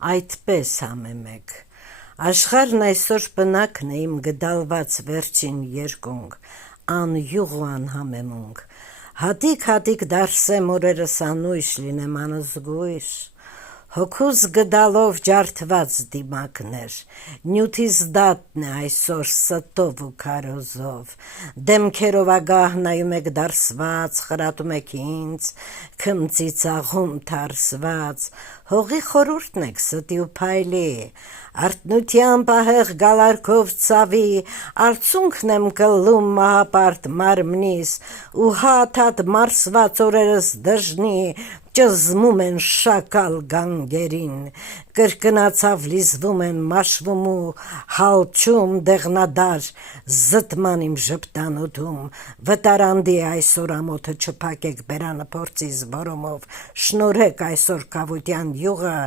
այդպես համեմեկ։ Աշխարհն այսօր բնակն է իմ գդալված վերջին երկունք, անյուղ ու անհամեմունք։ Հատիկ դարսեմ օրերս անույշ լինեմ անզգույշ, հոգուս գդալով ջարդված դիմակներ, նյութիս դատն է այսօր ստով ու քարոզով, դեմքերով ագահ նայում եք դարսված, խրատում եք ինձ, քմծի ծաղում թարսված, հողի խորուրդն եք ստի ու փայլի, արթնությամբ ահեղ գալարքով ցավի, արցունքն եմ կլում մահապարտ մարմնիս, ու հաթաթ մարսված օրերս դժնի, ճզմում են շակալ գանգերին, կրկնացավ լիզվում են մաշվում ու հալչում դեղնադար զտման իմ ժպտանոթում, վտարանդի այսօր ամոթը չփակեք բերանը փորձի զբորումով, շնորհեք այսօր կավության յուղը,